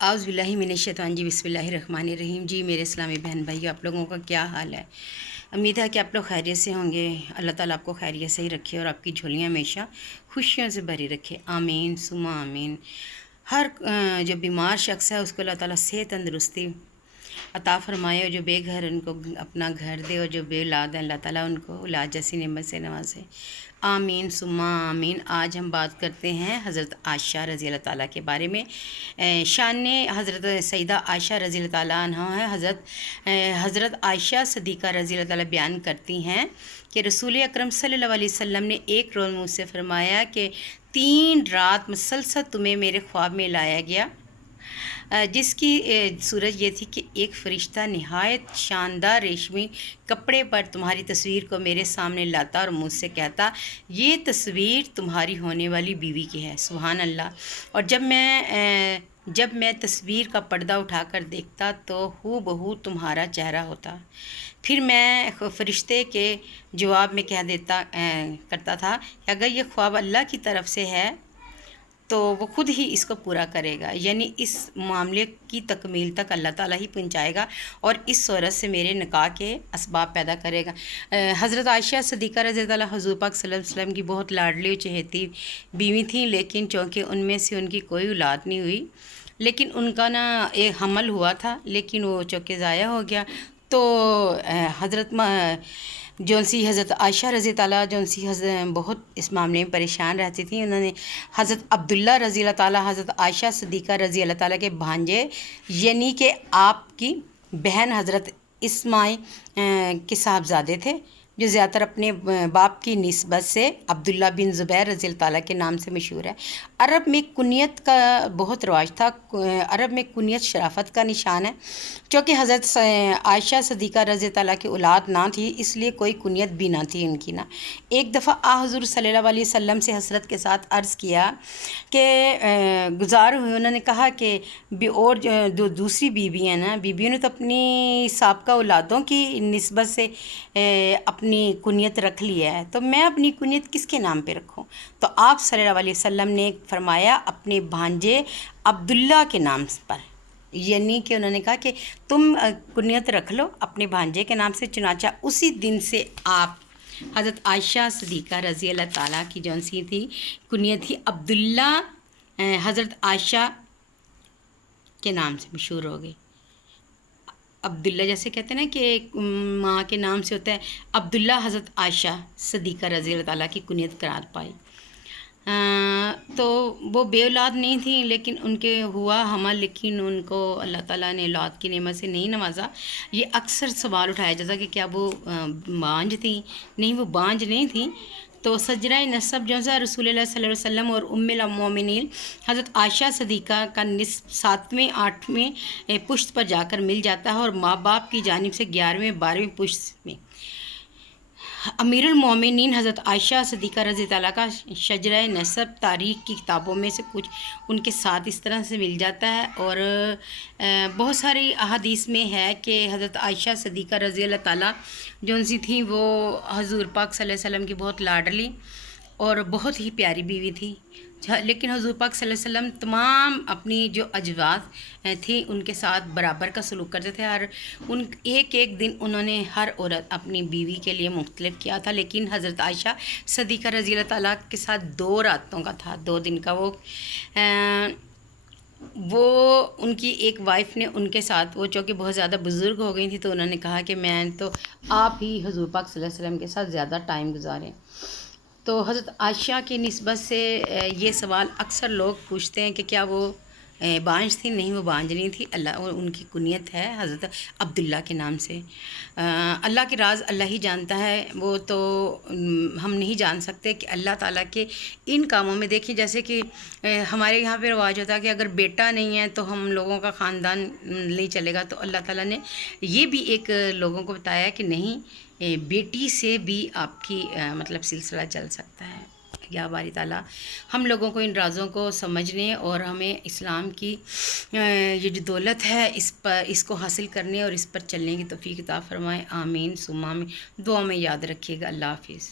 आउज़ बिल्लाहि मिनश्शैतानिर रजीम बिस्मिल्लाहिर्रहमानिर्रहीम। जी मेरे इस्लामी बहन भाई, आप लोगों का क्या हाल है? उम्मीद है कि आप लोग खैरियत से होंगे। अल्लाह ताला आपको खैरियत से ही रखे और आपकी झोलियाँ हमेशा खुशियों से भरी रखे। आमीन सुमा आमीन। हर जो बीमार शख्स है उसको अल्लाह ताला सेहत तंदरुस्ती अता फ़रमाए, और जो बेघर उनको अपना घर दे, और जो बेऔलाद है अल्लाह ताला उनको औलाद जैसी नेमत से नवाजे। आमीन सुम्मा आमीन। आज हम बात करते हैं हज़रत आयशा रज़ी अल्लाह ताला के बारे में। शान हज़रत सईदा आयशा रज़ी अल्लाह ताला अन्हा है। हज़रत आयशा सदीक़ा रज़ी अल्लाह ताला बयान करती हैं कि रसूल अकरम सल्लल्लाहु अलैहि वसल्लम ने एक रोज़ मुझसे फरमाया कि 3 रात मुसलसल तुम्हें मेरे ख्वाब में लाया गया, जिसकी सूरत ये थी कि एक फ़रिश्ता नहायत शानदार रेशमी कपड़े पर तुम्हारी तस्वीर को मेरे सामने लाता और मुझसे कहता, ये तस्वीर तुम्हारी होने वाली बीवी की है। सुभान अल्लाह। और जब मैं तस्वीर का पर्दा उठाकर देखता तो हूबहू तुम्हारा चेहरा होता। फिर मैं फ़रिश्ते के जवाब में कह देता करता था कि अगर ये ख्वाब अल्लाह की तरफ से है तो वो खुद ही इसको पूरा करेगा, यानी इस मामले की तकमील तक अल्लाह ताला ही पहुंचाएगा और इस औरत से मेरे निकाह के असबाब पैदा करेगा। हज़रत आयशा सदीक़ा रज़ी अल्लाह तआला हुज़ूर पाक सल्लल्लाहु अलैहि वसल्लम की बहुत लाडली और चहेती बीवी थी, लेकिन चूँकि उनमें से उनकी कोई औलाद नहीं हुई, लेकिन उनका ना एक हमल हुआ था, लेकिन वो चूँकि ज़ाया हो गया। तो हज़रत आयशा रज़ी ताला बहुत इस मामले में परेशान रहती थी। उन्होंने हज़रत अब्दुल्ला रज़ी अल्लाह ताला हज़रत आयशा सदीक़ा रज़ी अल्लाह ताला के भांजे यानी कि आपकी बहन हज़रत इस्माई के साहबजादे थे, जो ज़्यादातर अपने बाप की निस्बत से अब्दुल्ला बिन ज़ुबैर रज़ी अल्लाह ताला के नाम से मशहूर है। अरब में कुनियत का बहुत रवाज था। अरब में कुनियत शराफत का निशान है। क्योंकि हज़रत आयशा सदीक़ा रज़ी ताला की औलाद ना थी, इसलिए कोई कुनियत भी ना थी उनकी ना। एक दफ़ा हुज़ूर सल्लल्लाहु अलैहि वसल्लम से हसरत के साथ अर्ज़ किया कि गुज़ार हुए। उन्होंने कहा कि और जो दूसरी बीवी हैं ना, बीवियों ने तो अपनी साबका औलादों की निस्बत से अपनी कुनियत रख लिया है, तो मैं अपनी कुनियत किसके नाम पे रखूं? तो आप सल्लल्लाहु अलैहि वसल्लम ने फरमाया अपने भांजे अब्दुल्ला के नाम पर, यानी कि उन्होंने कहा कि तुम कुनियत रख लो अपने भांजे के नाम से। चुनाचा उसी दिन से आप हज़रत आयशा सदीक़ा रज़ी अल्लाह ताला की जौन सी थी कुनियत थी अब्दुल्ला, हज़रत आयशा के नाम से मशहूर हो गई। अब्दुल्ला जैसे कहते हैं ना कि माँ के नाम से होता है, अब्दुल्ला हज़रत आयशा सदीक़ा रज़ी अल्लाह ताला की कुनियत करार पाई। तो वो बेऔलाद नहीं थी, लेकिन उनके हुआ हमल, लेकिन उनको अल्लाह ताला ने औलाद की नेमत से नहीं नवाजा। ये अक्सर सवाल उठाया जाता कि क्या वो बांझ थी? नहीं, वो बांझ नहीं थी। तो सजरा नसब जो है रसूलुल्लाह सल्लल्लाहु अलैहि वसल्लम और उम्मुल मोमिनीन हज़रत आयशा सदीक़ा का निस्ब 7वें 8वें पुश्त पर जाकर मिल जाता है, और माँ बाप की जानिब से 11वें 12वें पुश्त में। अमीरुल मोमिनीन हज़रत आयशा सदीक़ा रज़ी ताला का शजरा नसब तारीख़ की किताबों में से कुछ उनके साथ इस तरह से मिल जाता है, और बहुत सारी अहादीस में है कि हज़रत आयशा सदीक़ा रज़ी अल्लाह ताला जो सी थी वो हज़ूर पाक सल्लल्लाहु अलैहि वसल्लम की बहुत लाडली और बहुत ही प्यारी बीवी थी। लेकिन हज़ूर पाक सल्लल्लाहु अलैहि वसल्लम तमाम अपनी जो अजवाज थी उनके साथ बराबर का सलूक करते थे, और एक एक दिन उन्होंने हर औरत अपनी बीवी के लिए मुख्तलिफ किया था। लेकिन हज़रत आयशा सदीक़ा रज़ी अल्लाह ताला के साथ 2 रातों का था, 2 दिन का। वो उनकी एक वाइफ ने उनके साथ, वो चूँकि बहुत ज़्यादा बुज़ुर्ग हो गई थी, तो उन्होंने कहा कि मैं तो आप ही हज़ूर पाक सल्लल्लाहु अलैहि वसल्लम के साथ ज़्यादा टाइम गुजारें। तो हज़रत आयशा की निस्बत से ये सवाल अक्सर लोग पूछते हैं कि क्या वो बांझ थी? नहीं, वो बांझ नहीं थी। अल्लाह, और उनकी कुनियत है हज़रत अब्दुल्ला के नाम से। अल्लाह के राज अल्लाह ही जानता है, वो तो हम नहीं जान सकते कि अल्लाह ताला के इन कामों में। देखिए जैसे कि हमारे यहाँ पे रिवाज होता है कि अगर बेटा नहीं है तो हम लोगों का ख़ानदान नहीं चलेगा, तो अल्लाह ताला ने ये भी एक लोगों को बताया कि नहीं, बेटी से भी आपकी मतलब सिलसिला चल सकता है। या बारी ताला हम लोगों को इन राज़ों को समझने और हमें इस्लाम की ये जो दौलत है इसको हासिल करने और इस पर चलने की तौफीक अता फ़रमाए। आमीन सुम्मा आमीन। दुआ में याद रखिएगा। अल्लाह हाफ़िज़।